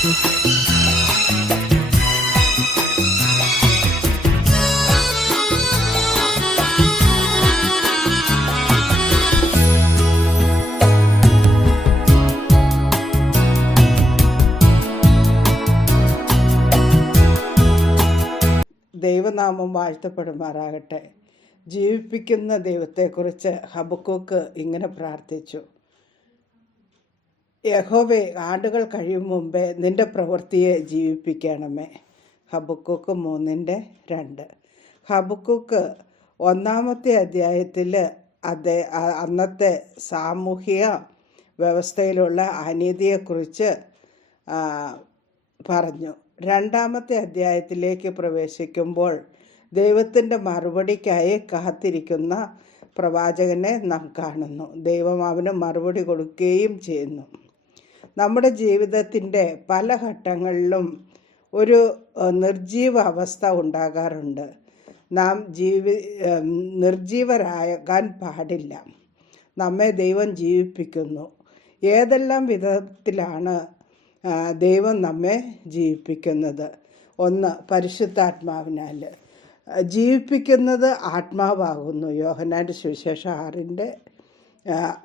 ദൈവനാമം വാഴ്ത്തപ്പെടുമാറാകട്ടെ. ജീവിപ്പിക്കുന്ന ദൈവത്തെക്കുറിച്ച് ഹബക്കൂക്ക് ഇങ്ങനെ പ്രാർത്ഥിച്ചു. യഹോവേ ആണ്ടുകൾ കഴിയും മുമ്പേ നിന്റെ പ്രവൃത്തിയെ ജീവിപ്പിക്കണമേ. ഹബക്കൂക്ക് മൂന്നിന്റെ രണ്ട്. ഹബക്കൂക്ക് ഒന്നാമത്തെ അധ്യായത്തിൽ അതേ അന്നത്തെ സാമൂഹിക വ്യവസ്ഥയിലുള്ള അനീതിയെക്കുറിച്ച് പറഞ്ഞു. രണ്ടാമത്തെ അധ്യായത്തിലേക്ക് പ്രവേശിക്കുമ്പോൾ ദൈവത്തിന്റെ മറുപടിക്കായി കാത്തിരിക്കുന്ന പ്രവാചകനെ നാം കാണുന്നു. ദൈവം അവന് മറുപടി കൊടുക്കുകയും ചെയ്യുന്നു. നമ്മുടെ ജീവിതത്തിന്റെ പല ഘട്ടങ്ങളിലും ഒരു നിർജീവ അവസ്ഥ ഉണ്ടാകാറുണ്ട്. നാം ജീവി നിർജീവരാകാൻ പാടില്ല. നമ്മെ ദൈവം ജീവിപ്പിക്കുന്നു. ഏതെല്ലാം വിധത്തിലാണ് ദൈവം നമ്മെ ജീവിപ്പിക്കുന്നത്? ഒന്ന് പരിശുദ്ധാത്മാവിനാൽ. ജീവിപ്പിക്കുന്നത് ആത്മാവാകുന്നു. യോഹനാന്റെ സുവിശേഷ ആറിന്റെ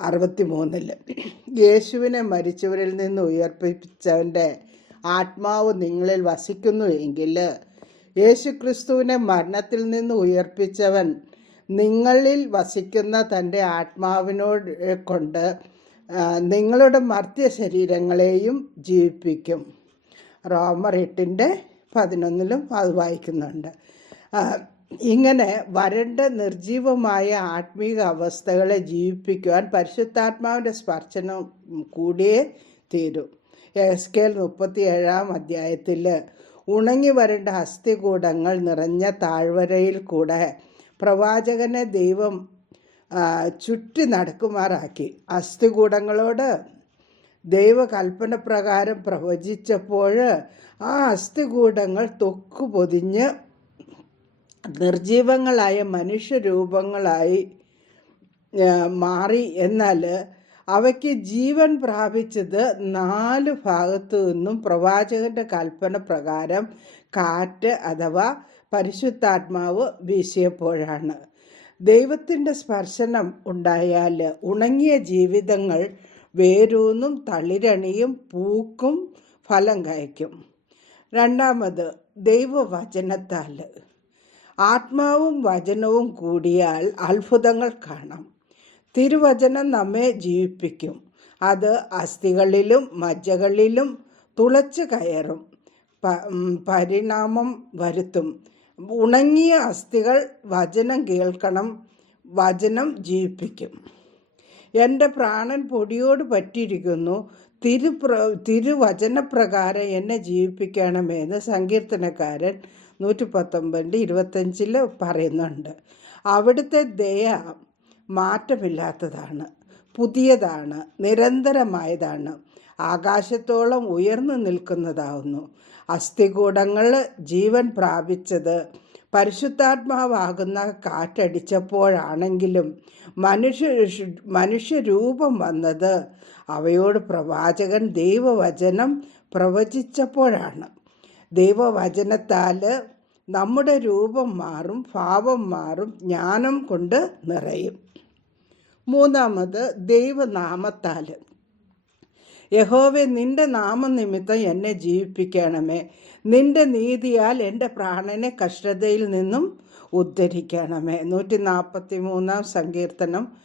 അറുപത്തി മൂന്നിൽ യേശുവിനെ മരിച്ചവരിൽ നിന്ന് ഉയർപ്പിച്ചവന്റെ ആത്മാവ് നിങ്ങളിൽ വസിക്കുന്നു എങ്കിൽ യേശു ക്രിസ്തുവിനെ മരണത്തിൽ നിന്ന് ഉയർപ്പിച്ചവൻ നിങ്ങളിൽ വസിക്കുന്ന തന്റെ ആത്മാവിനോട് കൊണ്ട് നിങ്ങളുടെ മർത്യ ശരീരങ്ങളെയും ജീവിപ്പിക്കും. റോമർ എട്ടിന്റെ പതിനൊന്നിലും അത് വായിക്കുന്നുണ്ട്. ഇങ്ങനെ വരണ്ട നിർജീവമായ ആത്മീക അവസ്ഥകളെ ജീവിപ്പിക്കുവാൻ പരിശുദ്ധാത്മാവിന്റെ സ്പർശനം കൂടിയേ തീരും. എസ് കെൽ മുപ്പത്തി ഏഴാം അധ്യായത്തിൽ ഉണങ്ങി വരേണ്ട അസ്ഥികൂടങ്ങൾ നിറഞ്ഞ താഴ്വരയിൽ കൂടെ പ്രവാചകനെ ദൈവം ചുറ്റി നടക്കുമാറാക്കി. അസ്ഥികൂടങ്ങളോട് ദൈവകൽപ്പന പ്രകാരം പ്രവചിച്ചപ്പോൾ ആ അസ്ഥികൂടങ്ങൾ തൊക്കു പൊതിഞ്ഞ് നിർജീവങ്ങളായ മനുഷ്യരൂപങ്ങളായി മാറി എന്നാൽ അവയ്ക്ക് ജീവൻ പ്രാപിച്ചത് നാല് ഭാഗത്തു നിന്നും പ്രവാചകന്റെ കൽപ്പന പ്രകാരം കാറ്റ് അഥവാ പരിശുദ്ധാത്മാവ് വീശിയപ്പോഴാണ്. ദൈവത്തിന്റെ സ്പർശനം ഉണ്ടായാൽ ഉണങ്ങിയ ജീവിതങ്ങൾ വേരൂന്നും തളിരണിയും പൂക്കും ഫലം കായ്ക്കും. രണ്ടാമത് ദൈവവചനത്താൽ ആത്മാവും വചനവും കൂടിയാൽ അത്ഭുതങ്ങൾ കാണാം. തിരുവചനം നമ്മെ ജീവിപ്പിക്കും. അത് അസ്ഥികളിലും മജ്ജകളിലും തുളച്ചു കയറും. പരിണാമം വരുത്തും. ഉണങ്ങിയ അസ്ഥികൾ വചനം കേൾക്കണം. വചനം ജീവിപ്പിക്കും. എന്റെ പ്രാണൻ പൊടിയോട് പറ്റിയിരിക്കുന്നു. തിരുപ്ര തിരുവചനപ്രകാരം എന്നെ ജീവിപ്പിക്കണമെന്ന് സങ്കീർത്തനക്കാരൻ നൂറ്റി പത്തൊമ്പതിന്റെ ഇരുപത്തഞ്ചിൽ പറയുന്നുണ്ട്. അവിടുത്തെ ദയ മാറ്റമില്ലാത്തതാണ് പുതിയതാണ് നിരന്തരമായതാണ്. ആകാശത്തോളം ഉയർന്നു നിൽക്കുന്നതാവുന്നു. അസ്ഥികൂടങ്ങൾ ജീവൻ പ്രാപിച്ചത് പരിശുദ്ധാത്മാവാകുന്ന കാറ്റടിച്ചപ്പോഴാണെങ്കിലും മനുഷ്യ മനുഷ്യരൂപം വന്നത് അവയോട് പ്രവാചകൻ ദൈവവചനം പ്രവചിച്ചപ്പോഴാണ്. ദൈവവചനത്താൽ നമ്മുടെ രൂപം മാറും ഭാവം മാറും ജ്ഞാനം കൊണ്ട് നിറയും. മൂന്നാമത് ദൈവനാമത്താൽ യഹോവെ നിന്റെ നാമനിമിത്തം എന്നെ ജീവിപ്പിക്കണമേ. നിന്റെ നീതിയാൽ എന്റെ പ്രാണനെ കഷ്ടതയിൽ നിന്നും ഉദ്ധരിക്കണമേ. നൂറ്റി നാൽപ്പത്തി മൂന്നാം സങ്കീർത്തനം.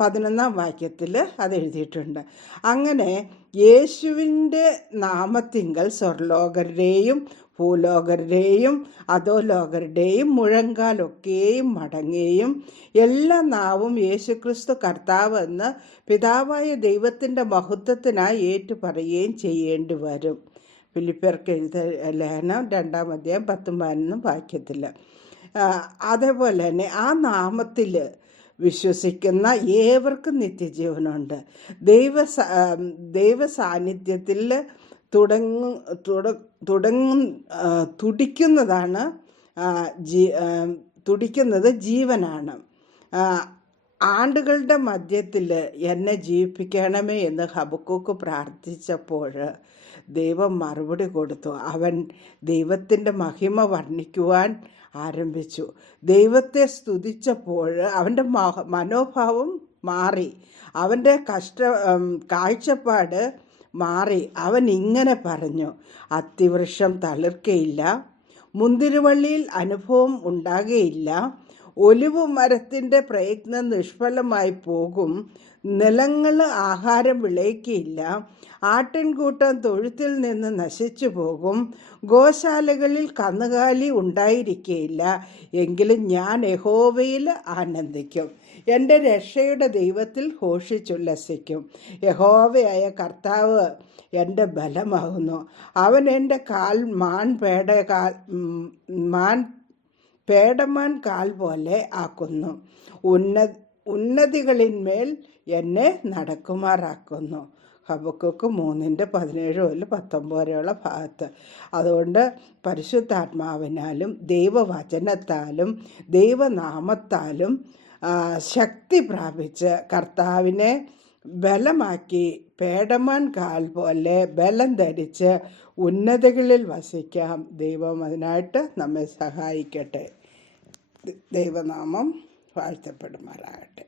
പതിനൊന്നാം വാക്യത്തിൽ അത് എഴുതിയിട്ടുണ്ട് അങ്ങനെ യേശുവിന്റെ നാമത്തിങ്കൽ സ്വർലോകരുടെയും ഭൂലോകരുടെയും അധോലോകരുടെയും മുഴങ്കാലൊക്കെയും മടങ്ങുകയും എല്ലാ നാവും യേശുക്രിസ്തു കർത്താവ് എന്ന് പിതാവായ ദൈവത്തിന്റെ മഹത്വത്തിനായി ഏറ്റുപറയുകയും ചെയ്യേണ്ടി വരും. ഫിലിപ്പർക്ക് എഴുത ലേഖനം രണ്ടാം അധ്യായം പത്തും പതിനൊന്നും വാക്യത്തിൽ അതേപോലെ തന്നെ ആ നാമത്തിൽ വിശ്വസിക്കുന്ന ഏവർക്കും നിത്യജീവനുണ്ട്. ദൈവ ദൈവ സാന്നിധ്യത്തിൽ തുടങ്ങു തുടങ്ങും തുടിക്കുന്നതാണ് ജീ തുടിക്കുന്നത് ജീവനാണ്. ആണ്ടുകളുടെ മധ്യത്തിൽ എന്നെ ജീവിപ്പിക്കണമേ എന്ന് ഹബക്കൂക്ക് പ്രാർത്ഥിച്ചപ്പോൾ ദൈവം മറുപടി കൊടുത്തു. അവൻ ദൈവത്തിന്റെ മഹിമ വർണിക്കുവാൻ ആരംഭിച്ചു. ദൈവത്തെ സ്തുതിച്ചപ്പോൾ അവന്റെ മനോഭാവം മാറി. അവന്റെ കഷ്ട കാഴ്ചപ്പാട് മാറി. അവൻ ഇങ്ങനെ പറഞ്ഞു അത്തിവൃക്ഷം തളിർക്കയില്ല മുന്തിരിവള്ളിയിൽ അനുഭവം ഉണ്ടാകുകയില്ല ഒലിവ് മരത്തിന്റെ പ്രയത്നം നിഷ്ഫലമായി പോകും നിലങ്ങൾ ആഹാരം വിളയിക്കില്ല ആട്ടിൻകൂട്ടം തൊഴുത്തിൽ നിന്ന് നശിച്ചു പോകും. ഗോശാലകളിൽ കന്നുകാലി ഉണ്ടായിരിക്കുകയില്ല. എങ്കിലും ഞാൻ യഹോവയിൽ ആനന്ദിക്കും. എന്റെ രക്ഷയുടെ ദൈവത്തിൽ ഘോഷിച്ചുല്ലസിക്കും യഹോവയായ കർത്താവ് എന്റെ ബലമാകുന്നു. അവൻ എന്റെ കാൽ മാൻ പേട കാൽ മാൻ പേടമാൻ കാൽ പോലെ ആക്കുന്നു. ഉന്ന ഉന്നതികളിന്മേൽ എന്നെ നടക്കുമാറാക്കുന്നു. ഹബക്കുക്ക് മൂന്നിന്റെ പതിനേഴ് മുതൽ പത്തൊമ്പത് വരെയുള്ള ഭാഗത്ത്. അതുകൊണ്ട് പരിശുദ്ധാത്മാവിനാലും ദൈവവചനത്താലും ദൈവനാമത്താലും ശക്തി പ്രാപിച്ച് കർത്താവിനെ ബലമാക്കി പേടമാൻ കാൽ പോലെ ബലം ധരിച്ച് ഉന്നതകളിൽ വസിക്കാം. ദൈവം അതിനായിട്ട് നമ്മെ സഹായിക്കട്ടെ. ദൈവനാമം വാഴ്ത്തപ്പെടുമാറാകട്ടെ